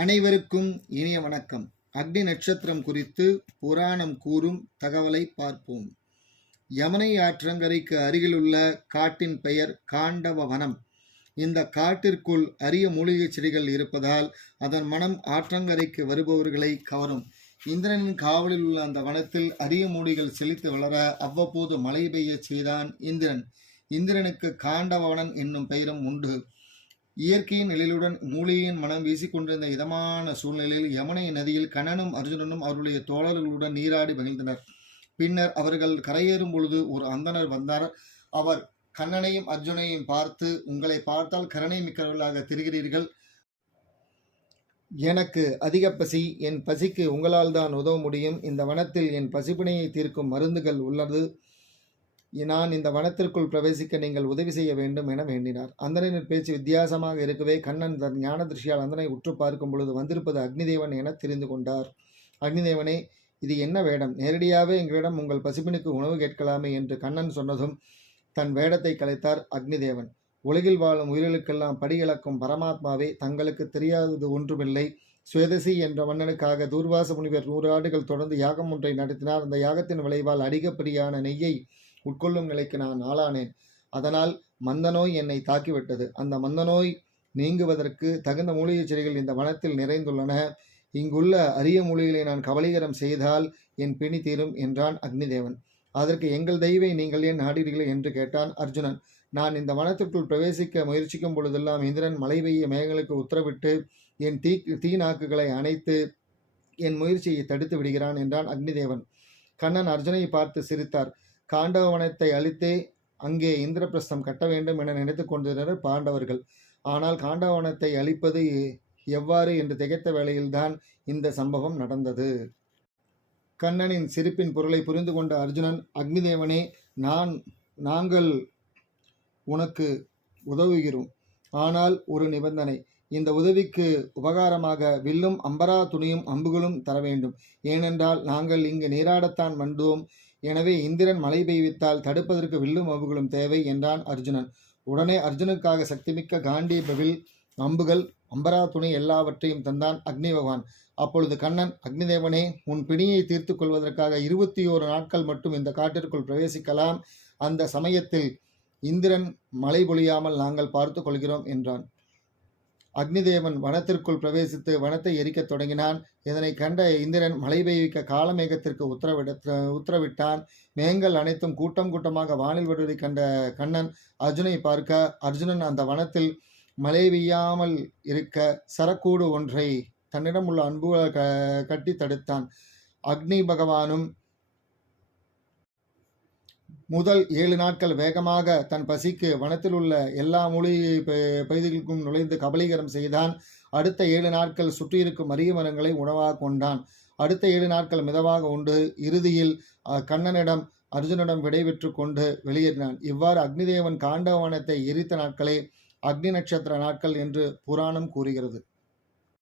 அனைவருக்கும் இனிய வணக்கம். அக்னி நட்சத்திரம் குறித்து புராணம் கூறும் தகவலை பார்ப்போம். யமுனை ஆற்றங்கரைக்கு அருகிலுள்ள காட்டின் பெயர் காண்டவ வனம் இந்த காட்டிற்குள் அரிய மூலிகைச் செடிகள் இருப்பதால் அதன் மனம் ஆற்றங்கரைக்கு வருபவர்களை கவரும். இந்திரனின் காவலில் உள்ள அந்த வனத்தில் அரிய மூலிகள் செழித்து வளர அவ்வப்போது மழை பெய்யச் செய்தான் இந்திரன். இந்திரனுக்கு காண்டவவனன் என்னும் பெயரும் உண்டு. இயற்கையின் நிழலுடன் மூலிகையின் மனம் வீசிக்கொண்டிருந்த இதமான சூழ்நிலையில் யமுனை நதியில் கண்ணனும் அர்ஜுனனும் அவருடைய தோழர்களுடன் நீராடி மகிழ்ந்தனர். பின்னர் அவர்கள் கரையேறும் பொழுது ஒரு அந்தணர் வந்தார். அவர் கண்ணனையும் அர்ஜுனையும் பார்த்து உங்களை பார்த்தால் கருணை மிக்கவர்களாக திரிகிறீர்கள். எனக்கு அதிக பசி என் பசிக்கு உங்களால் தான் உதவ முடியும். இந்த வனத்தில் என் பசிப்பினையை தீர்க்கும் மருந்துகள் உள்ளது. நான் இந்த வனத்திற்குள் பிரவேசிக்க நீங்கள் உதவி செய்ய வேண்டும் என வேண்டினார். அந்தனின் பேச்சு வித்தியாசமாக இருக்கவே கண்ணன் தன் ஞான திருஷ்டியால் அந்தனை உற்று பார்க்கும் பொழுது வந்திருப்பது அக்னிதேவன் என தெரிந்து கொண்டார். அக்னிதேவனே இது என்ன வேடம்? நேரடியாகவே எங்களிடம் உங்கள் பசிப்பினுக்கு உணவு கேட்கலாமே என்று கண்ணன் சொன்னதும் தன் வேடத்தை கலைத்தார் அக்னிதேவன். உலகில் வாழும் உயிர்களுக்கெல்லாம் படியிழக்கும் பரமாத்மாவே தங்களுக்கு தெரியாதது ஒன்றுமில்லை. சுவேதசி என்ற மன்னனுக்காக தூர்வாச முனிவர் நூறு ஆண்டுகள் தொடர்ந்து யாகம் ஒன்றை நடத்தினார். அந்த யாகத்தின் விளைவால் அதிகப்படியான நெய்யை உட்கொள்ளும் நிலைக்கு நான் ஆளானேன். அதனால் மந்த நோய் என்னை தாக்கிவிட்டது. அந்த மந்த நோய் நீங்குவதற்கு தகுந்த மூலிகைச் செடிகள் இந்த வனத்தில் நிறைந்துள்ளன. இங்குள்ள அரிய மூலிகளை நான் கவலீகரம் செய்தால் என் பிணி தீரும் என்றான் அக்னிதேவன். அதற்கு எங்கள் தெய்வை நீங்கள் ஏன் நாடுகிறீர்கள் என்று கேட்டான் அர்ஜுனன். நான் இந்த வனத்திற்குள் பிரவேசிக்க முயற்சிக்கும் பொழுதெல்லாம் இந்திரன் மழை பெய்ய மேகங்களுக்கு உத்தரவிட்டு என் தீ தீ நாக்குகளை அணைத்து என் முயற்சியை தடுத்து விடுகிறான் என்றான் அக்னிதேவன். கண்ணன் அர்ஜுனை பார்த்து சிரித்தார். காண்டவனத்தை அழித்தே அங்கே இந்திரபிரஸ்தம் கட்ட வேண்டும் என நினைத்து கொண்டிருந்தனர் பாண்டவர்கள். ஆனால் காண்டவனத்தை அழிப்பது எவ்வாறு என்று திகைத்த வேளையில்தான் இந்த சம்பவம் நடந்தது. கண்ணனின் சிரிப்பின் பொருளை புரிந்து கொண்ட அர்ஜுனன் அக்னிதேவனே நான் நாங்கள் உனக்கு உதவுகிறோம். ஆனால் ஒரு நிபந்தனை இந்த உதவிக்கு உபகாரமாக வில்லும் அம்பரா துணியும் அம்புகளும் தர வேண்டும். ஏனென்றால் நாங்கள் இங்கு நீராடத்தான் வந்தோம். எனவே இந்திரன் மழை பெய்வித்தால் தடுப்பதற்கு வில்லும் அம்புகளும் தேவை என்றான் அர்ஜுனன். உடனே அர்ஜுனுக்காக சக்திமிக்க காண்டீபவில் அம்புகள் அம்பரா துணி எல்லாவற்றையும் தந்தான் அக்னி பகவான். அப்பொழுது கண்ணன் அக்னிதேவனே உன் பிணியை தீர்த்து கொள்வதற்காக இருபத்தி ஓரு நாட்கள் மட்டும் இந்த காட்டிற்குள் பிரவேசிக்கலாம். அந்த சமயத்தில் இந்திரன் மழை பொழியாமல் நாங்கள் பார்த்து கொள்கிறோம் என்றான். அக்னிதேவன் வனத்திற்குள் பிரவேசித்து வனத்தை எரிக்கத் தொடங்கினான். இதனை கண்ட இந்திரன் மழை பெய்விக்க காலமேகத்திற்கு உத்தரவிட உத்தரவிட்டான். மேகங்கள் அனைத்தும் கூட்டம் கூட்டமாக வானில் வருவதை கண்ட கண்ணன் அர்ஜுனை பார்க்க அர்ஜுனன் அந்த வனத்தில் மழை பெய்யாமல் இருக்க சரக்கூடு ஒன்றை தன்னிடம் உள்ள அன்பு க கட்டி தடுத்தான். அக்னி பகவானும் முதல் ஏழு நாட்கள் வேகமாக தன் பசிக்கு வனத்தில் உள்ள எல்லா மூலிகை பகுதிகளுக்கும் நுழைந்து கபலீகரம் செய்தான். அடுத்த ஏழு நாட்கள் சுற்றியிருக்கும் அரிய மரங்களை உணவாக கொண்டான். அடுத்த ஏழு நாட்கள் மிதமாக உண்டு. இறுதியில் கண்ணனிடம் அர்ஜுனிடம் விடைபெற்று கொண்டு வெளியேறினான். இவ்வாறு அக்னிதேவன் காண்டவனத்தை எரித்த நாட்களே அக்னி நட்சத்திர நாட்கள் என்று புராணம் கூறுகிறது.